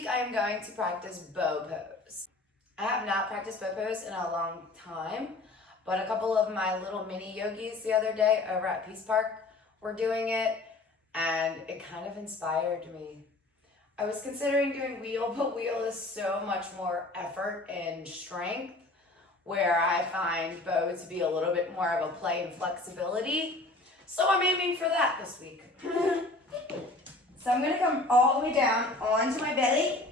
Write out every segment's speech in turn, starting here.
week I am going to practice bow pose. I have not practiced bow pose in a long time, but a couple of my little mini yogis the other day over at Peace Park were doing it, and it kind of inspired me. I was considering doing wheel, but wheel is so much more effort and strength, where I find bow to be a little bit more of a play and flexibility. So I'm aiming for that this week. So I'm gonna come all the way down onto my belly,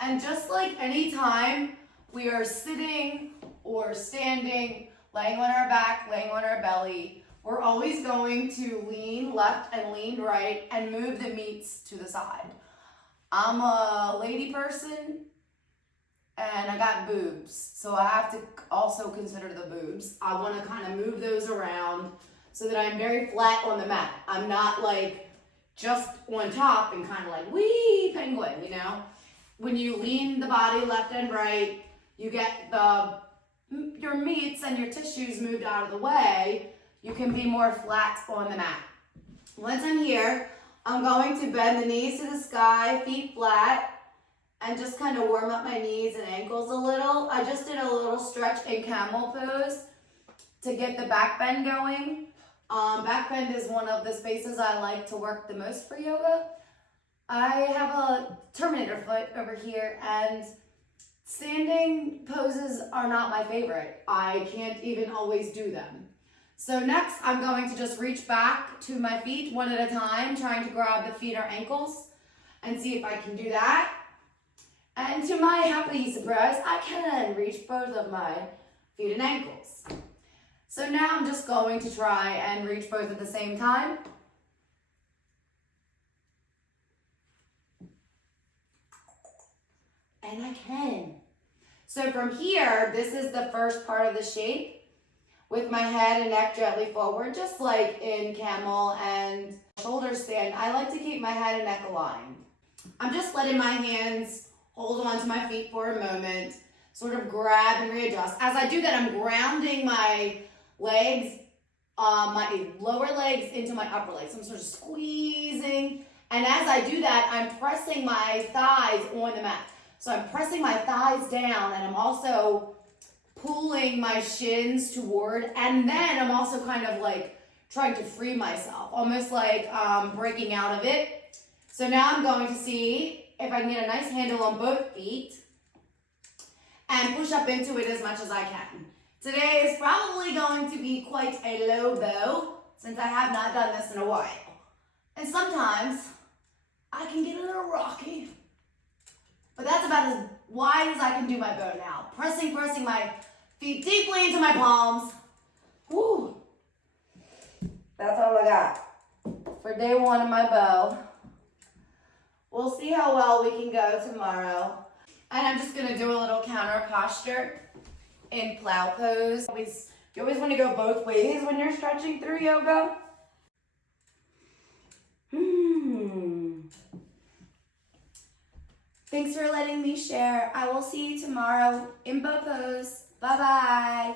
and just like any time we are sitting or standing, laying on our back, laying on our belly, we're always going to lean left and lean right and move the meats to the side. I'm a lady person and I got boobs, so I have to also consider the boobs. I want to kind of move those around so that I'm very flat on the mat. I'm not like just on top and kind of like wee penguin, you know? When you lean the body left and right, you get your meats and your tissues moved out of the way. You can be more flat on the mat. Once I'm here, I'm going to bend the knees to the sky, feet flat, and just kind of warm up my knees and ankles a little. I just did a little stretch in camel pose to get the back bend going. Back bend is one of the spaces I like to work the most for yoga. I have a Terminator foot over here, and standing poses are not my favorite. I can't even always do them. So next, I'm going to just reach back to my feet one at a time, trying to grab the feet or ankles and see if I can do that. And to my happy surprise, I can reach both of my feet and ankles. So now I'm just going to try and reach both at the same time. And I can. So from here, this is the first part of the shape with my head and neck gently forward, just like in camel and shoulder stand. I like to keep my head and neck aligned. I'm just letting my hands hold on to my feet for a moment, sort of grab and readjust. As I do that, I'm grounding my legs, my lower legs into my upper legs. I'm sort of squeezing. And as I do that, I'm pressing my thighs on the mat. So I'm pressing my thighs down, and I'm also pulling my shins toward, and then I'm also kind of like trying to free myself, almost like breaking out of it. So now I'm going to see if I can get a nice handle on both feet and push up into it as much as I can. Today is probably going to be quite a low bow, since I have not done this in a while. And sometimes I can get a little rocky. But that's about as wide as I can do my bow now. Pressing my feet deeply into my palms. Woo! That's all I got for day one of my bow. We'll see how well we can go tomorrow. And I'm just gonna do a little counter posture in plow pose. You always wanna go both ways when you're stretching through yoga. Thanks for letting me share. I will see you tomorrow in bow pose. Bye-bye.